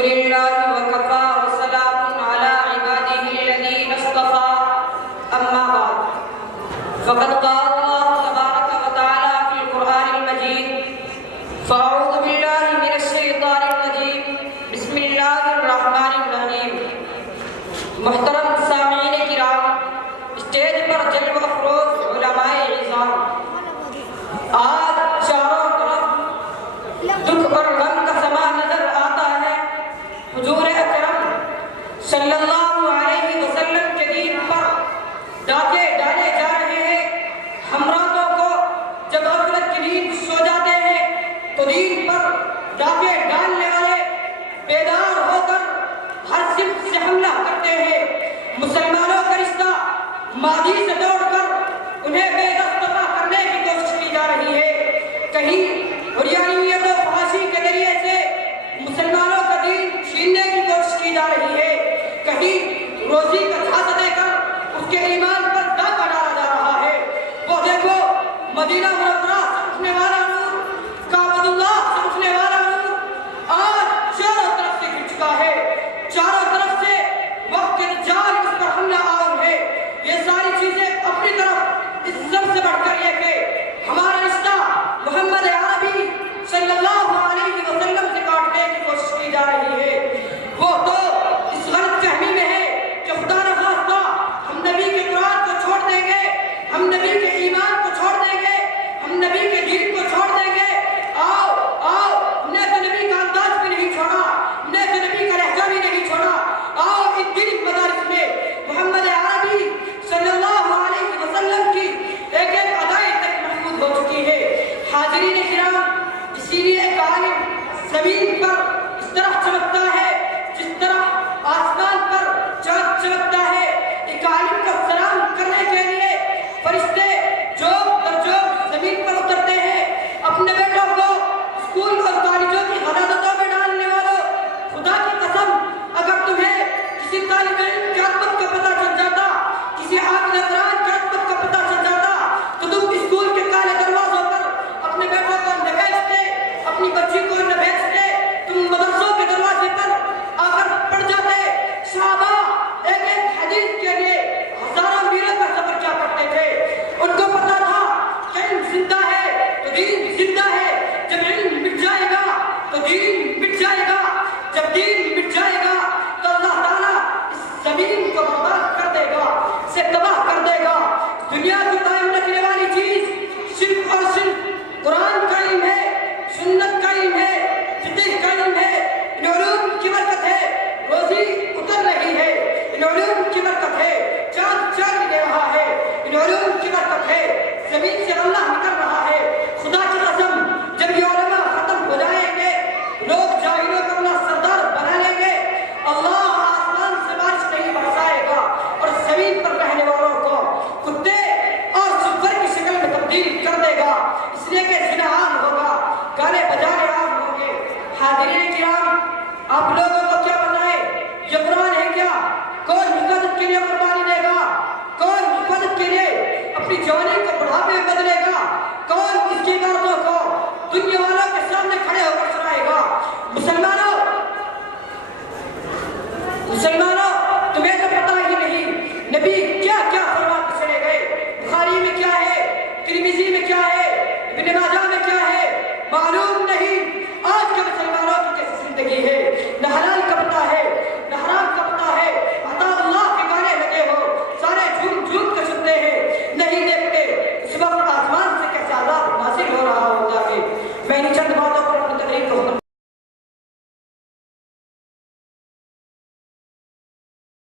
لله وكفى وسلام على عباده الذين اصطفى أما بعد فقد قال الله تبارك وتعالى في القرآن المجيد فأعوذ بالله من الشيطان الرجيم بسم الله الرحمن الرحيم محترم سامعین کرام، اسٹیج پر جلوہ افروز علماء اعظام، آج چاروں طرف دکھ اور غم کا سما نظر آتا ہے۔ حضور اکرم صلی اللہ علیہ وسلم کے دین پر ڈاکے ڈالے جا رہے ہیں۔ ہم راتوں کو جب غفلت کی نیند سو جاتے ہیں تو دین پر ڈاکے ڈالنے والے بیدار ہو کر ہر صنف سے حملہ کرتے ہیں۔ مسلمانوں کا رشتہ ماضی سے دوڑ کر انہیں بے دستہ کرنے کی کوشش کی جا رہی ہے۔ کہیں عریانیت و فحاشی کے ذریعے سے مسلمانوں کا دین چھیننے کی کوشش کی جا رہی ہے، کہیں روزی کا جھانسا دے کر اس کے ایمان پر ڈاکہ ڈالا جا رہا ہے۔ وہ دیکھو مدینہ منورہ سے اٹھنے والا نور، کعبۃ اللہ سے اٹھنے والا نور آج چاروں طرف سے گر چکا ہے۔ چاروں طرف سے وقت کے دجال اس پر حملہ آور ہے۔ یہ ساری چیزیں اپنی طرف اس سب سے بڑھ کر یہ کہ ہمارا رشتہ محمد عربی صلی اللہ علیہ وسلم سے کاٹنے کی کوشش کی جا رہی ہے۔ وہ تو اس غلط فہمی میں ہے کہ خدا نخواستہ ہم نبی کے قرآن کو چھوڑ دیں گے، ہم نبی کے ایمان کو چھوڑ دیں گے، ہم نبی کے دین کو چھوڑ دیں گے۔ آؤ آؤ، ہم نے تو نبی کا انداز بھی نہیں چھوڑا، ہم نے تو نبی کا لہجہ بھی نہیں چھوڑا۔ آؤ ان دین مدارس میں محمد عربی صلی اللہ علیہ وسلم کی ایک ایک ادائیں تک محفوظ ہو چکی ہے۔ حاضرین کرام، اسی لیے ایک عالم زمین پر اس طرح چمکتا ہے جس طرح آسمان پر چاند چمکتا ہے۔ ایک عالم کا سلام کرنے کے لیے فرشتے جوگ در جوگ زمین پر اترتے ہیں۔ اپنے بیٹوں کو اسکول اور کالجوں کی غلاظتوں میں ڈالنے والوں، خدا کی قسم اگر تمہیں کسی طالب علم کی عظمت کا پتہ چل جاتا، کسی عابد قرآن کی عظمت کا پتہ چل جاتا تو تم اسکول کے کالے دروازوں پر اپنے بیٹوں کو نہ بھیجتے، اپنی بچی کو نہ بھیجتے، تم مدرسوں کے دروازے پر آ کر پڑھ جاتے۔ صحابہ ایک ایک حدیث کے لیے ہزاروں میلوں کا سفر کیا کرتے تھے۔ ان کو پتا تھا کہ علم زندہ ہے تو دین زندہ ہے۔ جب علم مٹ جائے گا تو دین مٹ جائے گا، جب دین مٹ جائے گا تو اللہ تعالیٰ اس زمین کو برباد کر دے گا، اسے تباہ کر دے گا۔ دنیا کو قائم رکھنے والی چیز صرف اور صرف قرآن کا علم ہے، سنت کا علم ہے، فقہ کا علم ہے۔ ان علوم کی برکت ہے روزی اتر رہی ہے، ان علوم کی برکت ہے چاند چاند دے رہا ہے، ان علوم کی برکت ہے زمین سے اللہ نکل رہا ہے۔ خدا کی قسم جب یہ علماء ختم ہو جائیں گے، لوگ جاہلوں کو اللہ سردار بنا لیں گے، اللہ آسمان سے بارش نہیں برسائے گا اور زمین پر رہنے والوں کو کتے اور سور کی شکل میں تبدیل کر دے گا، اس لیے کہ زنا عام ہوگا، گانے بجانے عام ہوں گے۔ حاضرین کرام، آپ لوگ